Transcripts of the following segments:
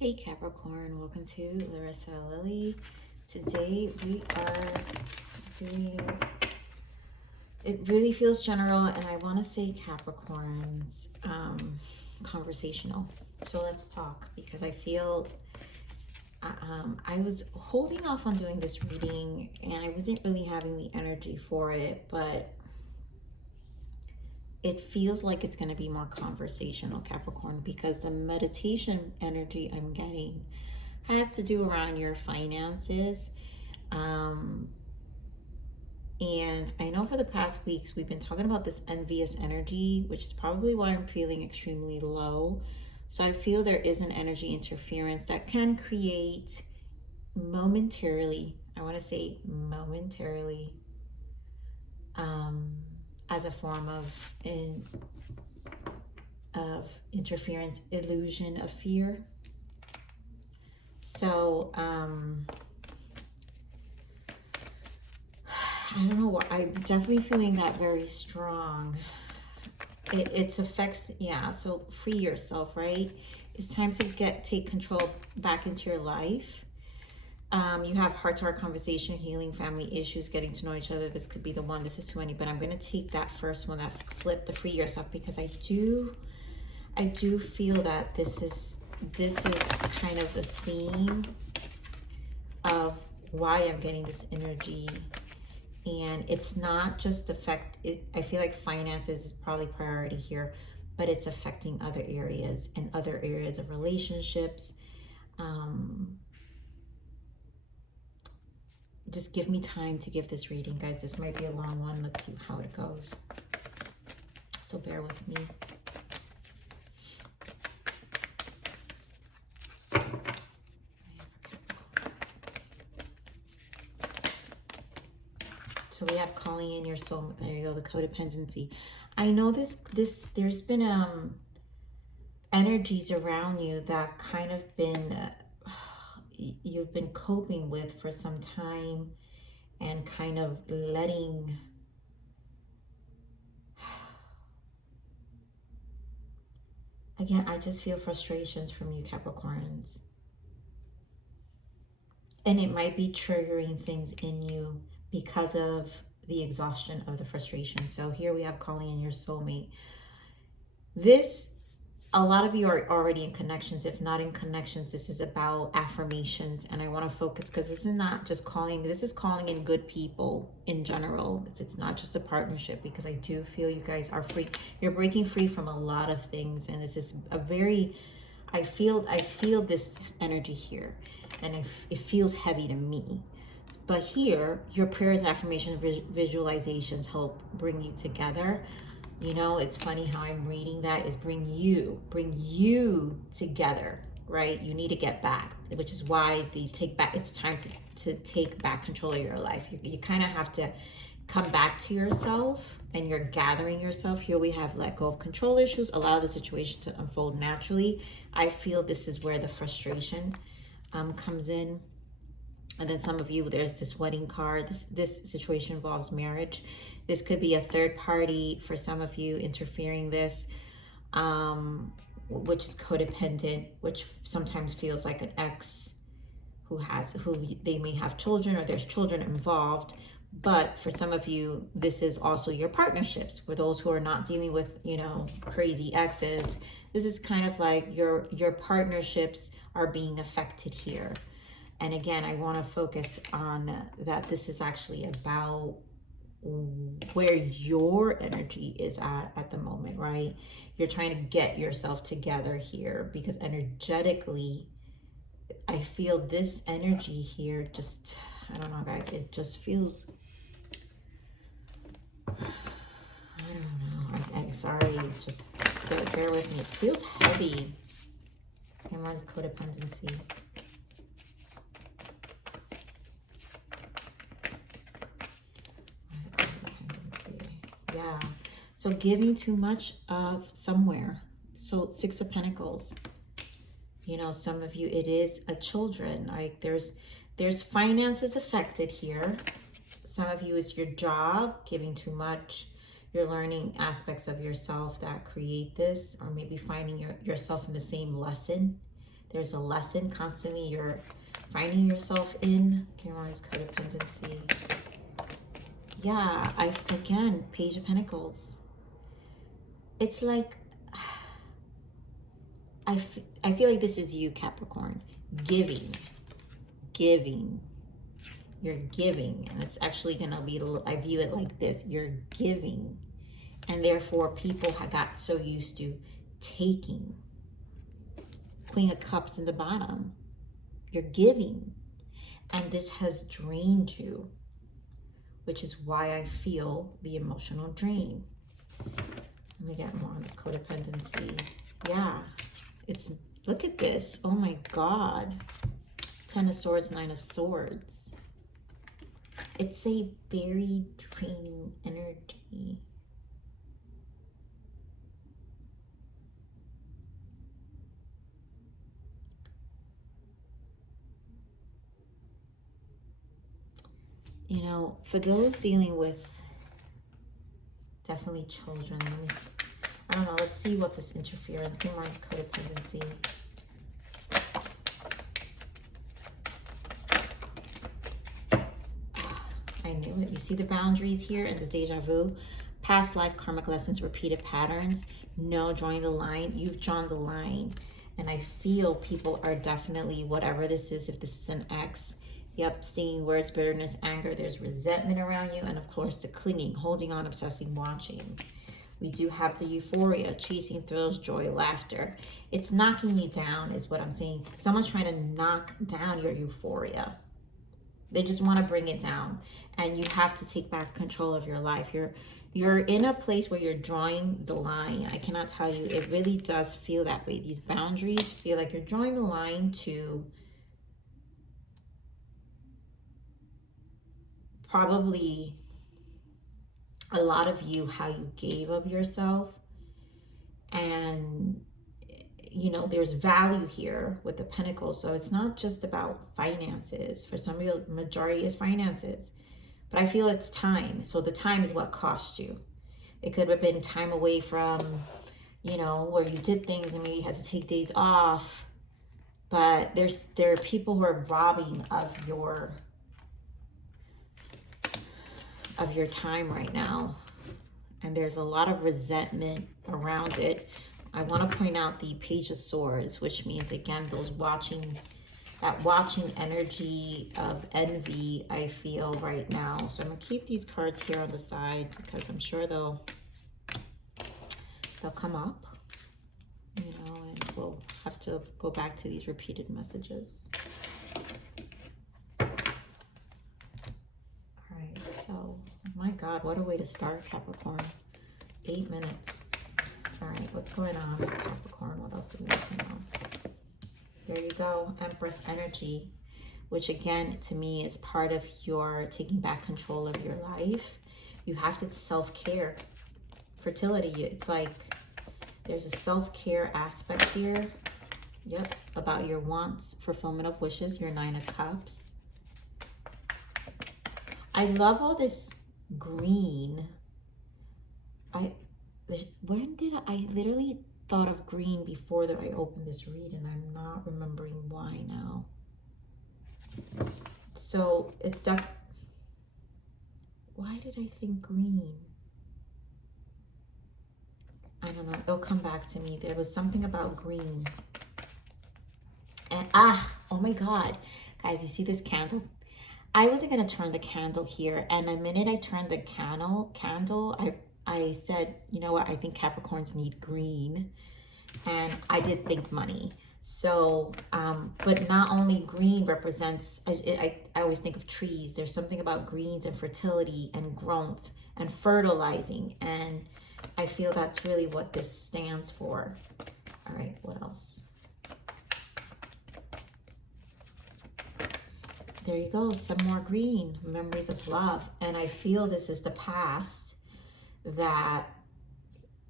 Hey Capricorn, welcome to Larissa Lily. Today we are doing, it really feels general and I want to say Capricorns, conversational. So let's talk because I feel I was holding off on doing this reading and I wasn't really having the energy for it, but it feels like it's going to be more conversational, Capricorn, because the meditation energy I'm getting has to do around your finances. And I know for the past weeks we've been talking about this envious energy, which is probably why I'm feeling extremely low. So I feel there is an energy interference that can create momentarily, I want to say momentarily, as a form of interference, illusion of fear. So I don't know, I'm definitely feeling that very strong. It affects, yeah, so free yourself, right? It's time to take control back into your life. You have heart-to-heart conversation, healing family issues, getting to know each other. This could be the one. This is too many, but I'm going to take that first one, that flip, the free yourself, because I do feel that this is kind of the theme of why I'm getting this energy. And it's not just I feel like finances is probably priority here, but it's affecting other areas and other areas of relationships. Just give me time to give this reading, guys. This might be a long one. Let's see how it goes. So bear with me. So we have calling in your soul. There you go, the codependency. I know there's been energies around you that kind of been you've been coping with for some time and kind of letting again, I just feel frustrations from you Capricorns. And it might be triggering things in you because of the exhaustion of the frustration. So here we have calling in your soulmate. A lot of you are already in connections. If not in connections, this is about affirmations. And I want to focus because this is not just calling. This is calling in good people in general. If it's not just a partnership, because I do feel you guys are free. You're breaking free from a lot of things. And this is a very, I feel this energy here. And it feels heavy to me. But here, your prayers, affirmations, visualizations help bring you together. You know, it's funny how I'm reading that is bring you together, right? You need to get back, which is why it's time to take back control of your life. You kind of have to come back to yourself and you're gathering yourself. Here we have let go of control issues, allow the situation to unfold naturally. I feel this is where the frustration comes in. And then some of you, there's this wedding card. This situation involves marriage. This could be a third party for some of you interfering this, which is codependent, which sometimes feels like an ex who they may have children or there's children involved. But for some of you, this is also your partnerships. For those who are not dealing with, crazy exes, this is kind of like your partnerships are being affected here. And again, I want to focus on that this is actually about where your energy is at the moment, right? You're trying to get yourself together here because energetically, I feel this energy here just, I don't know, guys, it just feels, I don't know. I'm sorry, it's just, bear with me. It feels heavy. And runs codependency. Yeah, so giving too much of somewhere. So 6 of Pentacles. Some of you, it is a children. Like there's finances affected here. Some of you is your job, giving too much. You're learning aspects of yourself that create this, or maybe finding yourself in the same lesson There's a lesson constantly you're finding yourself in. Cameron's codependency. Yeah, again, Page of Pentacles. It's like, I feel like this is you, Capricorn. Giving. You're giving. And it's actually going to be, I view it like this. You're giving. And therefore, people have got so used to taking. Queen of Cups in the bottom. You're giving. And this has drained you, which is why I feel the emotional drain. Let me get more on this codependency. Yeah, it's, look at this. Oh my God. 10 of Swords, 9 of Swords. It's a very draining energy. You know, for those dealing with definitely children, I don't know, let's see what this interference, give me this codependency. I knew it. You see the boundaries here and the deja vu. Past life, karmic lessons, repeated patterns. No, drawing the line. You've drawn the line. And I feel people are definitely, whatever this is, if this is an ex, yep, seeing words, bitterness, anger, there's resentment around you, and of course the clinging, holding on, obsessing, watching. We do have the euphoria, chasing thrills, joy, laughter. It's knocking you down is what I'm saying. Someone's trying to knock down your euphoria. They just want to bring it down, and you have to take back control of your life. You're in a place where you're drawing the line. I cannot tell you, it really does feel that way. These boundaries feel like you're drawing the line to probably a lot of you, how you gave of yourself. And you know, there's value here with the Pentacles. So it's not just about finances. For some of you, the majority is finances. But I feel it's time. So the time is what cost you. It could have been time away from, you know, where you did things and maybe you had to take days off. But there are people who are robbing of your time right now. And there's a lot of resentment around it. I want to point out the Page of Swords, which means, again, those watching, that watching energy of envy I feel right now. So I'm going to keep these cards here on the side because I'm sure they'll come up, you know, and we'll have to go back to these repeated messages. All right, so, my God, what a way to start, Capricorn. 8 minutes. All right, what's going on with Capricorn? What else do we need to know? There you go, Empress energy, which again, to me, is part of your taking back control of your life. You have to self-care. Fertility, it's like there's a self-care aspect here. Yep, about your wants, fulfillment of wishes, your 9 of Cups. I love all this green. When did I literally thought of green before that I opened this read, and I'm not remembering why now. So it's why did I think green? I don't know. It'll come back to me. There was something about green. And oh my God. Guys, you see this candle? I wasn't going to turn the candle here. And the minute I turned the candle, I said, you know what? I think Capricorns need green. And I did think money. So, but not only green represents, I always think of trees. There's something about greens and fertility and growth and fertilizing. And I feel that's really what this stands for. All right, what else? There you go, some more green, memories of love. And I feel this is the past that,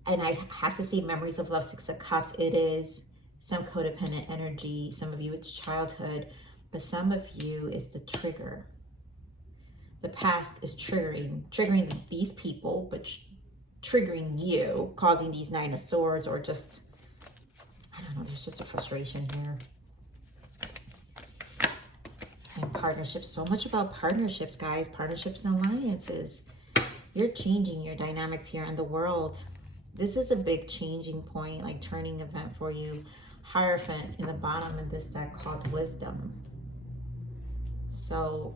and I have to say memories of love, 6 of Cups, it is some codependent energy. Some of you it's childhood, but some of you is the trigger. The past is triggering these people, but triggering you, causing these 9 of Swords, or just, I don't know, there's just a frustration here. partnerships. So much about partnerships, guys. Partnerships and alliances. You're changing your dynamics here in the world. This is a big changing point, like turning event for you. Hierophant in the bottom of this deck called Wisdom. So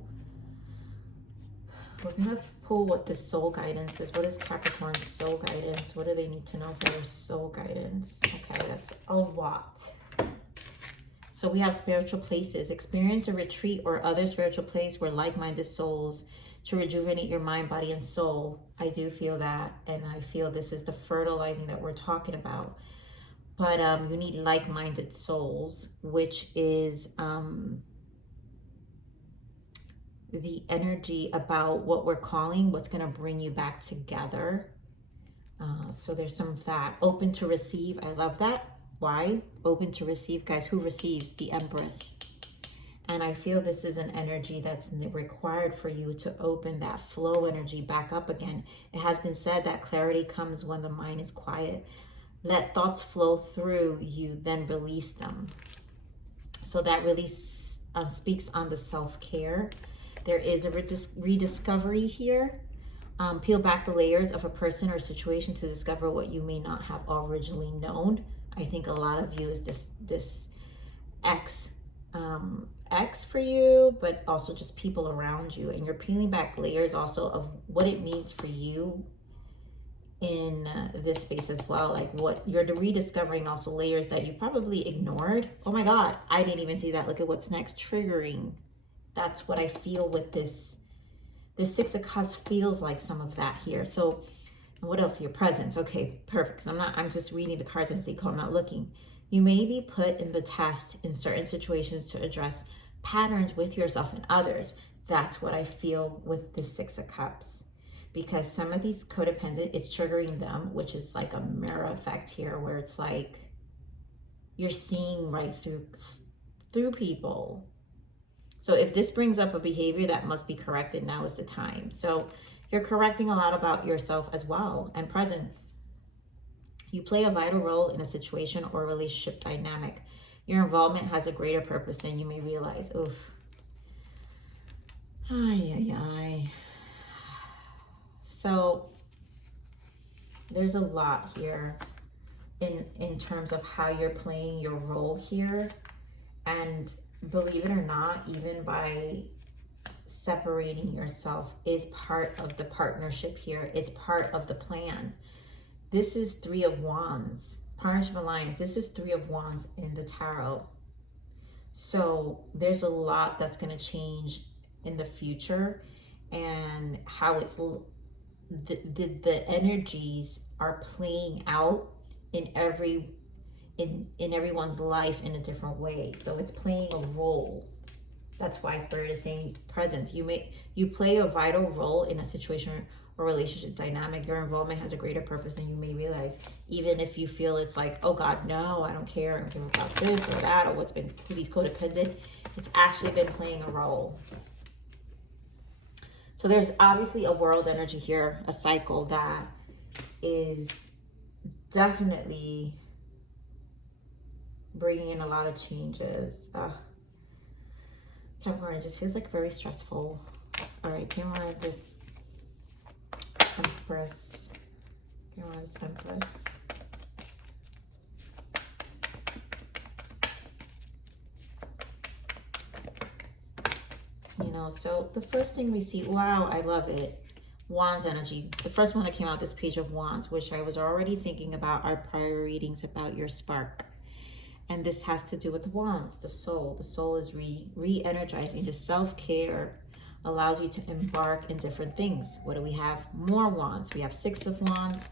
we're going to pull what this soul guidance is. What is Capricorn's soul guidance? What do they need to know for their soul guidance? Okay, that's a lot. So we have spiritual places. Experience a retreat or other spiritual place where like-minded souls to rejuvenate your mind, body, and soul. I do feel that, and I feel this is the fertilizing that we're talking about. But you need like-minded souls, which is the energy about what we're calling, what's going to bring you back together. So there's some of that. Open to receive. I love that. Why? Open to receive, guys. Who receives? The Empress. And I feel this is an energy that's required for you to open that flow energy back up again. It has been said that clarity comes when the mind is quiet. Let thoughts flow through you, then release them. So that really speaks on the self-care. There is a rediscovery here. Peel back the layers of a person or situation to discover what you may not have originally known. I think a lot of you is this ex for you, but also just people around you, and you're peeling back layers also of what it means for you in this space as well. Like what you're rediscovering, also layers that you probably ignored. Oh my God, I didn't even see that. Look at what's next. Triggering. That's what I feel with this. The Six of Cups feels like some of that here. So what else here? Presence. Okay, perfect. Because I'm just reading the cards as they come. I'm not looking. You may be put in the test in certain situations to address patterns with yourself and others. That's what I feel with the Six of Cups. Because some of these codependent, it's triggering them, which is like a mirror effect here, where it's like you're seeing right through people. So if this brings up a behavior that must be corrected, now is the time. So you're correcting a lot about yourself as well. And presence. You play a vital role in a situation or relationship dynamic. Your involvement has a greater purpose than you may realize. Oof. Ay, ay, ay. So there's a lot here in terms of how you're playing your role here. And believe it or not, even by separating yourself is part of the partnership here. It's part of the plan. This is Three of Wands. Partnership alliance. This is Three of Wands in the tarot. So there's a lot that's going to change in the future, and how it's the energies are playing out in everyone's life in a different way. So it's playing a role. That's why Spirit is saying presence. You play a vital role in a situation or relationship dynamic. Your involvement has a greater purpose than you may realize. Even if you feel it's like, oh God, no, I don't care. I don't care about this or that, or what's been these codependent. It's actually been playing a role. So there's obviously a world energy here, a cycle that is definitely bringing in a lot of changes. Capricorn, it just feels like very stressful. All right, camera, this Empress. Camera, this Empress. You know, so the first thing we see, wow, I love it. Wands energy. The first one that came out, this Page of Wands, which I was already thinking about our prior readings about your spark. And this has to do with the wands, the soul. The soul is re-energizing. The self-care allows you to embark in different things. What do we have? More wands. We have Six of Wands.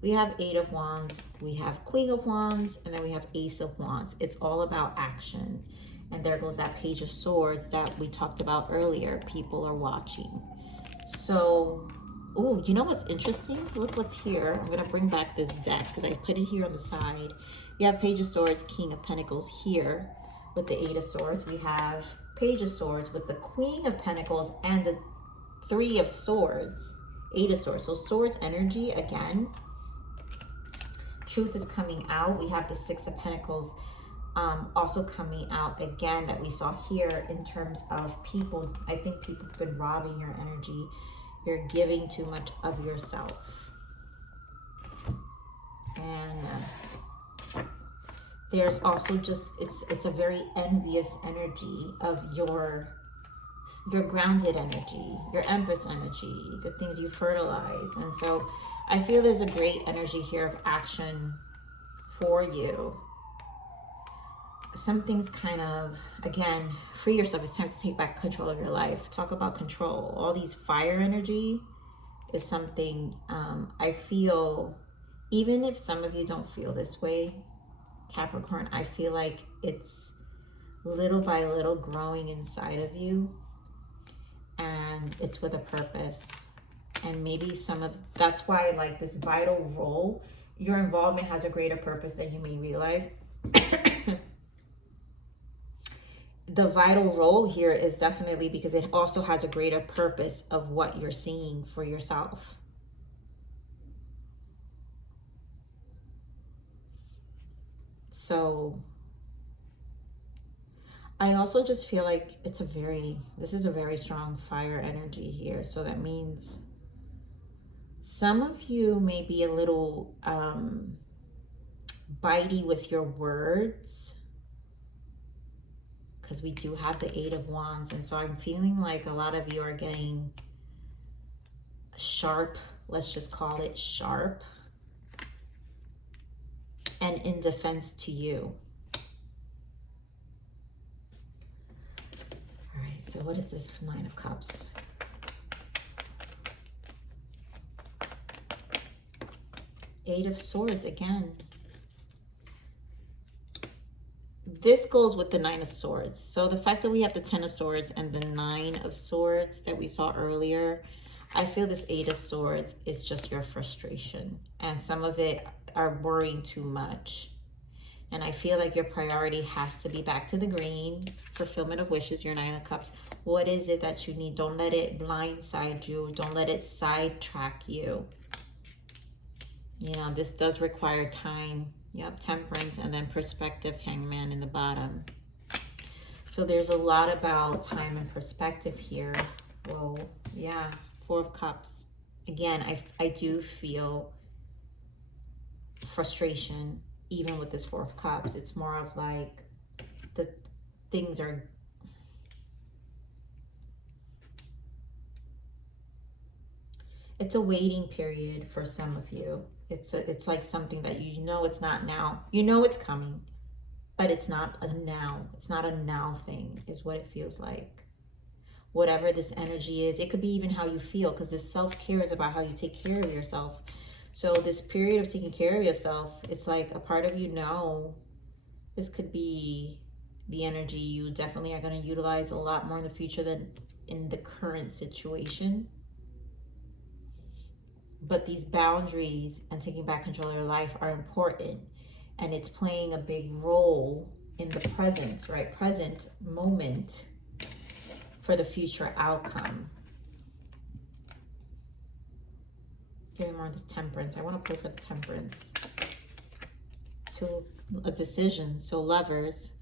We have Eight of Wands. We have Queen of Wands. And then we have Ace of Wands. It's all about action. And there goes that Page of Swords that we talked about earlier. People are watching. So, oh, you know what's interesting? Look what's here. I'm going to bring back this deck because I put it here on the side. We have Page of Swords, King of Pentacles here with the Eight of Swords. We have Page of Swords with the Queen of Pentacles and the Three of Swords, Eight of Swords. So swords energy again. Truth is coming out. We have the Six of Pentacles Also coming out again that we saw here in terms of people. I think people have been robbing your energy. You're giving too much of yourself. And there's also just, it's a very envious energy of your grounded energy, your Empress energy, the things you fertilize. And so I feel there's a great energy here of action for you. Something's kind of, again, free yourself. It's time to take back control of your life. Talk about control. All these fire energy is something I feel, even if some of you don't feel this way, Capricorn, I feel like it's little by little growing inside of you, and it's with a purpose. And maybe that's why, like, this vital role, your involvement has a greater purpose than you may realize. The vital role here is definitely because it also has a greater purpose of what you're seeing for yourself. So I also just feel like this is a very strong fire energy here. So that means some of you may be a little bitey with your words, because we do have the Eight of Wands. And so I'm feeling like a lot of you are getting sharp, let's just call it sharp, and in defense to you. All right, so what is this Nine of Cups? Eight of Swords again. This goes with the Nine of Swords. So the fact that we have the Ten of Swords and the Nine of Swords that we saw earlier, I feel this Eight of Swords is just your frustration. And some of it are worrying too much. And I feel like your priority has to be back to the green. Fulfillment of wishes, your Nine of Cups. What is it that you need? Don't let it blindside you. Don't let it sidetrack you. You know, this does require time. Yep, Temperance, and then Perspective, Hangman in the bottom. So there's a lot about time and perspective here. Well, yeah, Four of Cups. Again, I do feel frustration even with this Four of Cups. It's more of like the things are... It's a waiting period for some of you. It's like something that you know it's not now. You know it's coming, but it's not a now. It's not a now thing is what it feels like. Whatever this energy is, it could be even how you feel, because this self-care is about how you take care of yourself. So this period of taking care of yourself, it's like a part of you know this could be the energy you definitely are going to utilize a lot more in the future than in the current situation. But these boundaries and taking back control of your life are important. And it's playing a big role in the present, right? Present moment for the future outcome. Give me more of this Temperance. I want to play for the Temperance. To a decision. So Lovers.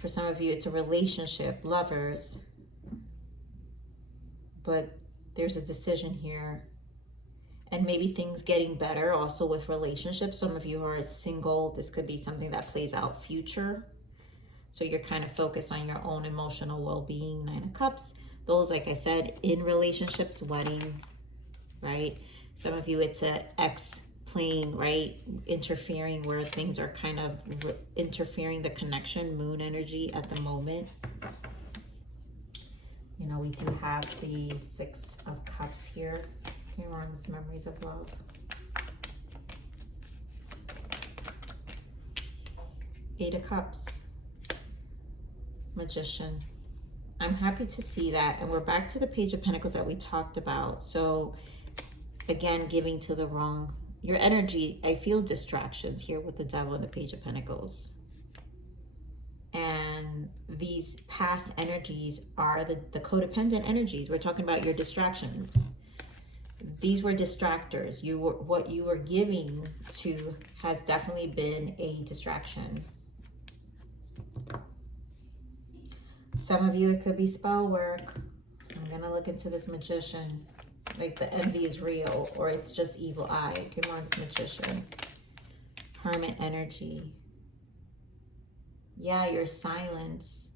For some of you, it's a relationship. Lovers. But there's a decision here. And maybe things getting better also with relationships. Some of you who are single, this could be something that plays out future. So you're kind of focused on your own emotional well-being. Nine of Cups. Those, like I said, in relationships, wedding, right? Some of you, it's an ex playing, right? Interfering where things are kind of interfering the connection. Moon energy at the moment. You know, we do have the Six of Cups here. Here are these memories of love. Eight of Cups. Magician. I'm happy to see that. And we're back to the Page of Pentacles that we talked about. So again, giving to the wrong. Your energy, I feel distractions here with the Devil and the Page of Pentacles. And these past energies are the codependent energies. We're talking about your distractions. These were distractors. What you were giving to has definitely been a distraction. Some of you, it could be spell work. I'm going to look into this magician. Like the envy is real, or it's just evil eye. Give more on this magician. Hermit energy. Yeah, your silence.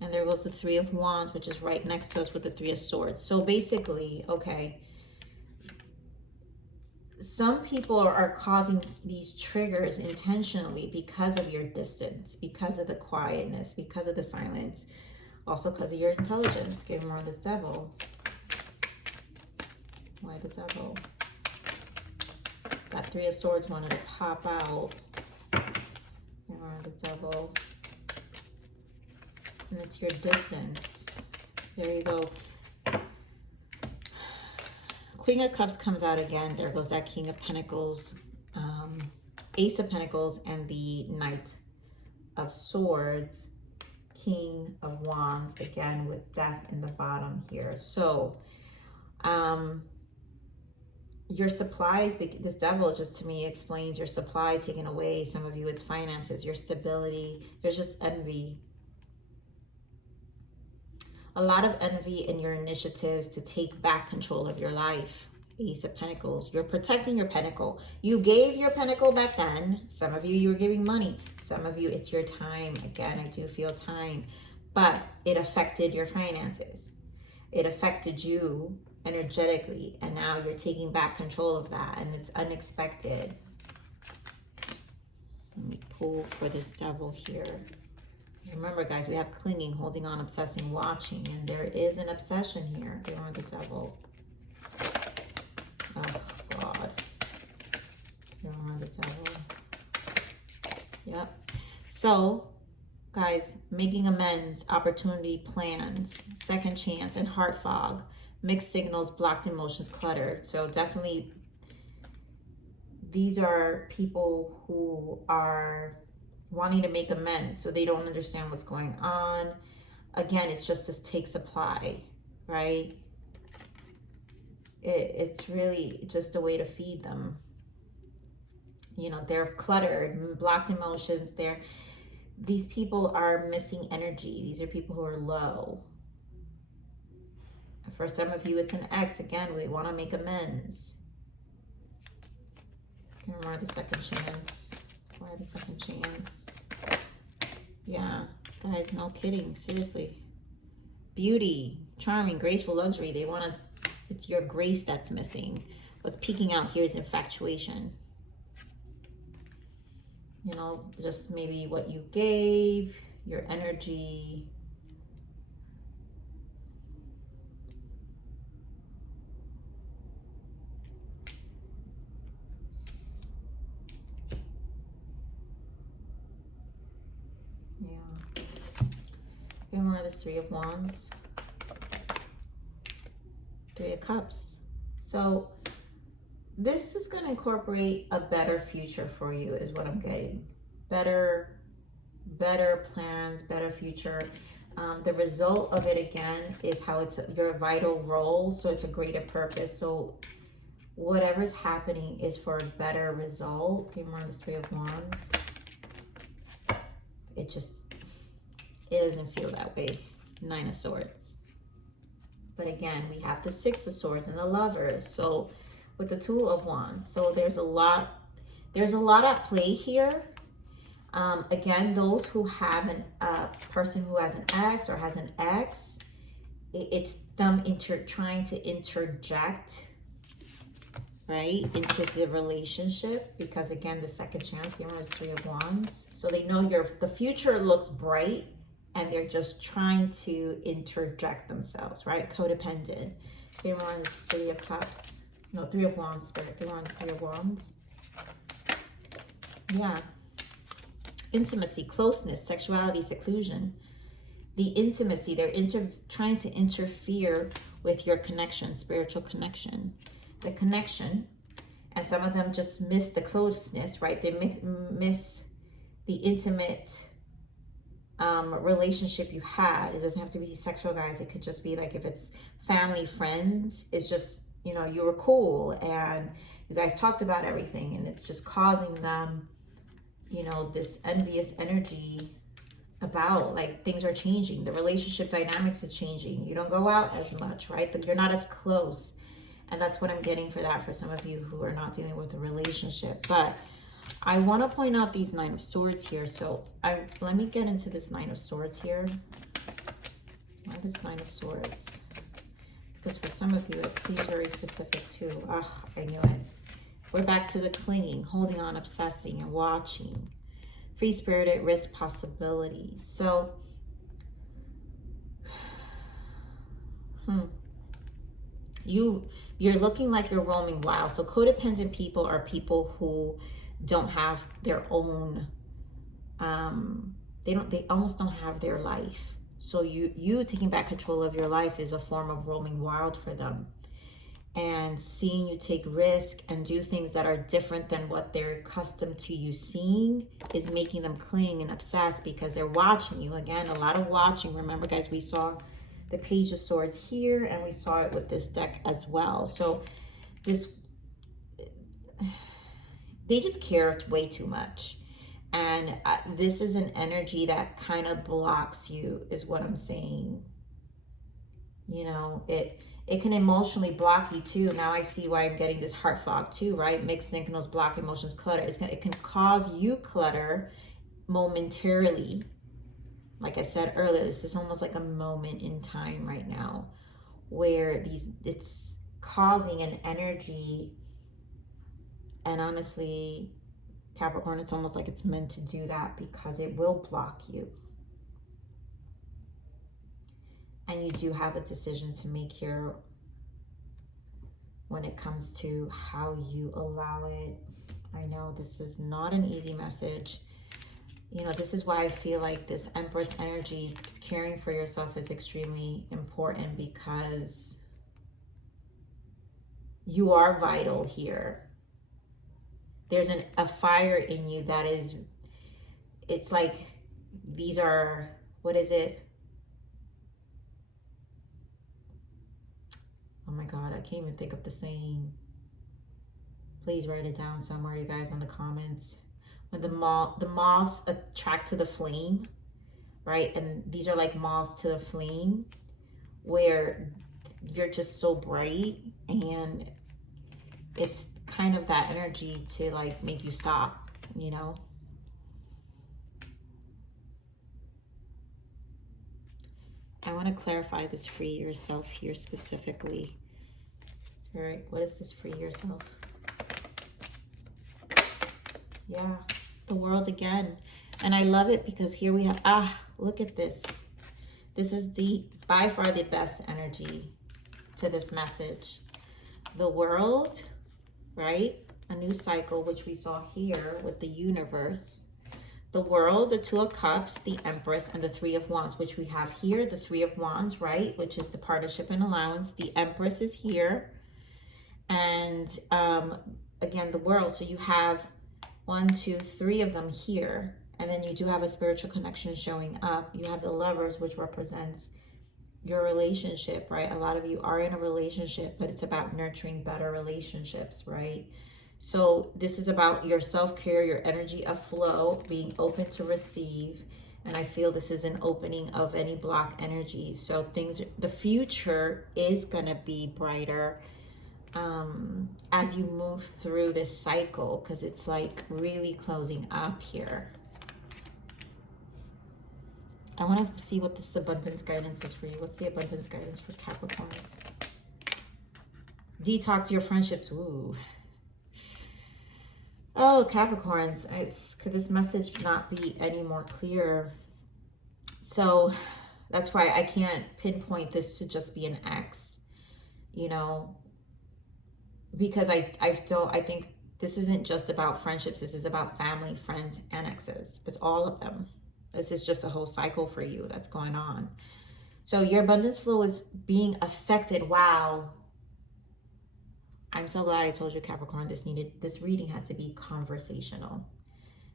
And there goes the Three of Wands, which is right next to us with the Three of Swords. So basically, okay, some people are causing these triggers intentionally because of your distance, because of the quietness, because of the silence, also because of your intelligence. Give more of this Devil. Why the Devil? That Three of Swords wanted to pop out. Give more of the Devil. And it's your distance. There you go. Queen of Cups comes out again. There goes that King of Pentacles, Ace of Pentacles, and the Knight of Swords, King of Wands, again with Death in the bottom here. So, your supplies, this Devil just to me explains your supply taken away. Some of you, it's finances, your stability. There's just envy. A lot of envy in your initiatives to take back control of your life. Ace of Pentacles. You're protecting your pentacle. You gave your pentacle back then. Some of you, you were giving money. Some of you, it's your time. Again, I do feel time. But it affected your finances. It affected you energetically. And now you're taking back control of that. And it's unexpected. Let me pull for this Devil here. Remember, guys, we have clinging, holding on, obsessing, watching, and there is an obsession here. They are the Devil. Oh, God. They are the Devil. Yep. So, guys, making amends, opportunity, plans, second chance, and heart fog, mixed signals, blocked emotions, cluttered. So definitely, these are people who are wanting to make amends, so they don't understand what's going on. Again, it's just this take supply, right? It's really just a way to feed them. You know, they're cluttered, blocked emotions. These people are missing energy. These are people who are low. For some of you, it's an ex. Again, we want to make amends. Remember the second chance. Why the second chance? Yeah, guys, no kidding. Seriously. Beauty, charming, graceful, luxury. They want to, it's your grace that's missing. What's peeking out here is infatuation. You know, just maybe what you gave, your energy. Remember this Three of Wands, Three of Cups. So this is going to incorporate a better future for you is what I'm getting. Better plans, better future. The result of it again is how it's your vital role. So it's a greater purpose. So whatever's happening is for a better result. Remember this Three of Wands. It doesn't feel that way. Nine of Swords. But again, we have the Six of Swords and the Lovers. So with the Two of Wands. So there's a lot at play here. Again, those who have a person who has an ex or has an ex, it's them trying to interject, right, into the relationship. Because again, the second chance, remember, is Three of Wands. So they know the future looks bright, and they're just trying to interject themselves, right? Codependent. Here we're on this Three of Cups. No, Three of Wands, Spirit. Here we're on the Three of Wands. Yeah. Intimacy, closeness, sexuality, seclusion. The intimacy, they're trying to interfere with your connection, spiritual connection. The connection, and some of them just miss the closeness, right? They miss the intimate relationship you had. It doesn't have to be sexual, guys. It could just be like if it's family, friends. It's just, you know, you were cool and you guys talked about everything, and it's just causing them, you know, this envious energy about. Like, things are changing. The relationship dynamics are changing. You don't go out as much, right? You're not as close. And that's what I'm getting for that for some of you who are not dealing with a relationship. But I want to point out these Nine of Swords here. So let me get into this Nine of Swords here. Why this Nine of Swords? Because for some of you, it seems very specific too. Ugh, I knew it. We're back to the clinging, holding on, obsessing, and watching. Free-spirited risk possibilities. So, you're looking like you're roaming wild. So codependent people are people who don't have their own, they almost don't have their life. So you taking back control of your life is a form of roaming wild for them. And seeing you take risk and do things that are different than what they're accustomed to you seeing is making them cling and obsess because they're watching you. Again, a lot of watching. Remember, guys, we saw the Page of Swords here, and we saw it with this deck as well. So they just care way too much. And this is an energy that kind of blocks you, is what I'm saying. You know, it can emotionally block you too. Now I see why I'm getting this heart fog too, right? Mixed signals, block emotions, clutter. It can cause you clutter momentarily. Like I said earlier, this is almost like a moment in time right now where it's causing an energy. And honestly, Capricorn, it's almost like it's meant to do that because it will block you. And you do have a decision to make here when it comes to how you allow it. I know this is not an easy message. You know, this is why I feel like this Empress energy, caring for yourself, is extremely important because you are vital here. There's a fire in you that is, it's like, these are, what is it? Oh my God, I can't even think of the saying. Please write it down somewhere, you guys, in the comments. When the moths attract to the flame, right? And these are like moths to the flame, where you're just so bright, and it's kind of that energy to like make you stop, you know? I want to clarify this free yourself here specifically. Spirit, what is this free yourself? Yeah, the World again. And I love it because here we have, look at this. This is by far the best energy to this message. The World, right? A new cycle, which we saw here with the universe. The World, the Two of Cups, the Empress, and the Three of Wands, which we have here. The Three of Wands, right? Which is the partnership and allowance. The Empress is here. And again, the World. So you have 1, 2, 3 of them here. And then you do have a spiritual connection showing up. You have the Lovers, which represents your relationship, right? A lot of you are in a relationship, but it's about nurturing better relationships, right? So this is about your self-care, your energy of flow, being open to receive. And I feel this is an opening of any block energy. So the future is going to be brighter as you move through this cycle, because it's like really closing up here. I want to see what this abundance guidance is for you. What's the abundance guidance for Capricorns? Detox your friendships. Ooh. Oh, Capricorns, could this message not be any more clear? So that's why I can't pinpoint this to just be an ex, you know, because I think this isn't just about friendships. This is about family, friends, and exes. It's all of them. This is just a whole cycle for you that's going on. So your abundance flow is being affected. Wow. I'm so glad I told you, Capricorn, this reading had to be conversational,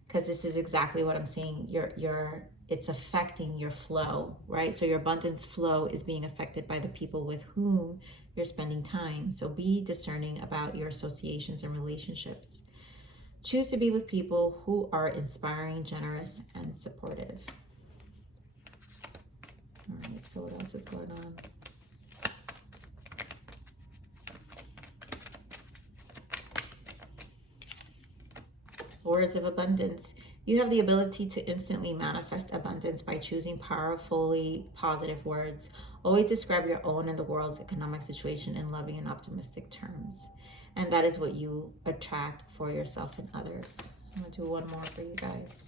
because this is exactly what I'm saying. It's affecting your flow, right? So your abundance flow is being affected by the people with whom you're spending time. So be discerning about your associations and relationships. Choose to be with people who are inspiring, generous, and supportive. So what else is going on? Words of abundance. You have the ability to instantly manifest abundance by choosing powerfully positive words. Always describe your own and the world's economic situation in loving and optimistic terms. And that is what you attract for yourself and others. I'm going to do one more for you guys.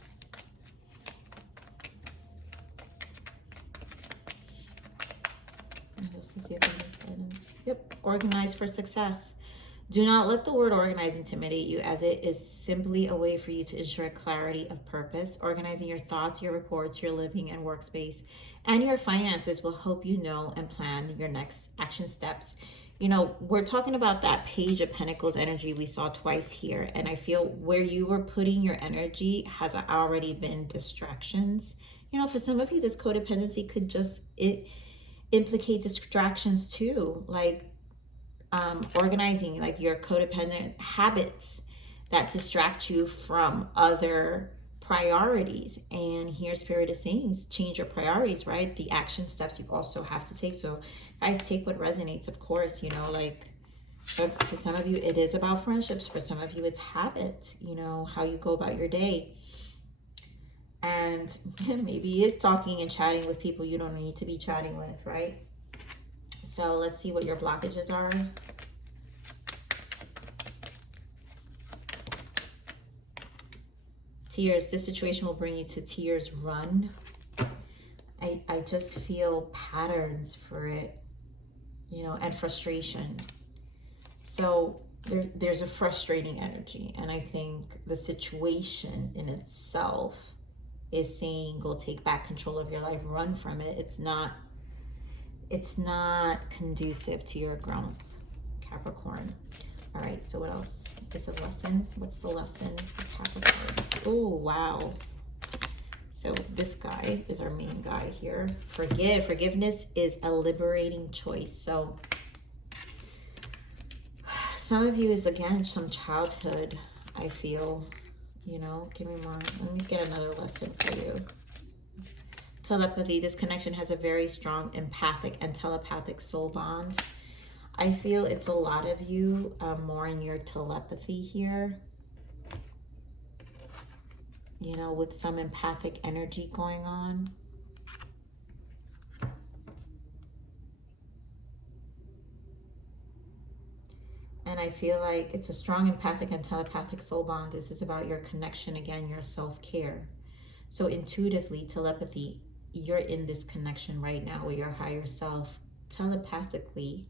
And this is the abundance guidance. Yep. Organize for success. Do not let the word organize intimidate you, as it is simply a way for you to ensure clarity of purpose. Organizing your thoughts, your reports, your living and workspace, and your finances will help you know and plan your next action steps. You know, we're talking about that Page of Pentacles energy we saw twice here. And I feel where you were putting your energy has already been distractions. You know, for some of you, this codependency could just implicate distractions too. Like, organizing like your codependent habits that distract you from other priorities. And here Spirit is saying, change your priorities, right? The action steps you also have to take. So guys, take what resonates, of course. You know, like for some of you, it is about friendships. For some of you, it's habits, you know, how you go about your day. And maybe it's talking and chatting with people you don't need to be chatting with, right? So let's see what your blockages are. Tears. This situation will bring you to tears. Run. I just feel patterns for it, you know, and frustration. So there's a frustrating energy. And I think the situation in itself is saying, go take back control of your life. Run from it. It's not conducive to your growth, Capricorn. All right, so what else is a lesson? What's the lesson for Capricorns? Oh, wow. So this guy is our main guy here. Forgiveness is a liberating choice. So some of you is, again, some childhood, I feel, you know. Give me more. Let me get another lesson for you. Telepathy. This connection has a very strong empathic and telepathic soul bond. I feel it's a lot of you more in your telepathy here, you know, with some empathic energy going on. And I feel like it's a strong empathic and telepathic soul bond. This is about your connection, again, your self-care. So intuitively, telepathy, you're in this connection right now with your higher self, telepathically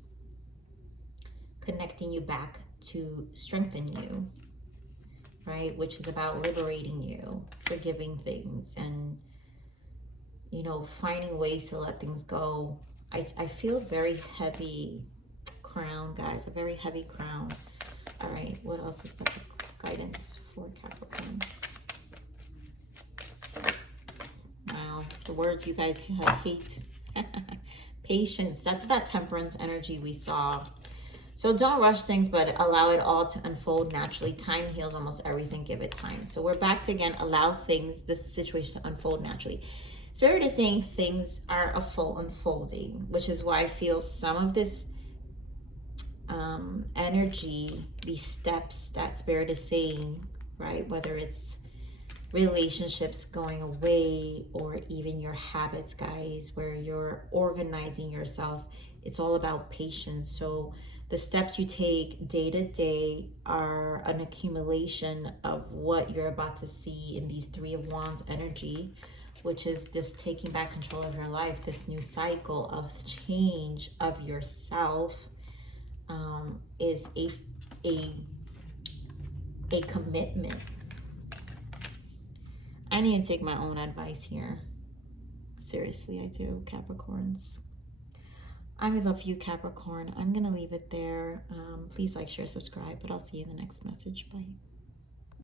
connecting you back to strengthen you, right? Which is about liberating you, forgiving things, and, you know, finding ways to let things go. I feel very heavy crown, guys, a very heavy crown. All right, what else is the guidance for Capricorn? Wow, the words you guys hate. Patience, that's that temperance energy we saw. So don't rush things, but allow it all to unfold naturally. Time heals almost everything. Give it time. So we're back to, again, allow things, this situation to unfold naturally. Spirit is saying things are a full unfolding, which is why I feel some of this energy, these steps that Spirit is saying, right? Whether it's relationships going away or even your habits, guys, where you're organizing yourself. It's all about patience. So the steps you take day to day are an accumulation of what you're about to see in these Three of Wands energy, which is this taking back control of your life, this new cycle of change of yourself, is a commitment. I need to take my own advice here. Seriously, I do, Capricorns. I love you, Capricorn. I'm going to leave it there. Please like, share, subscribe, but I'll see you in the next message. Bye.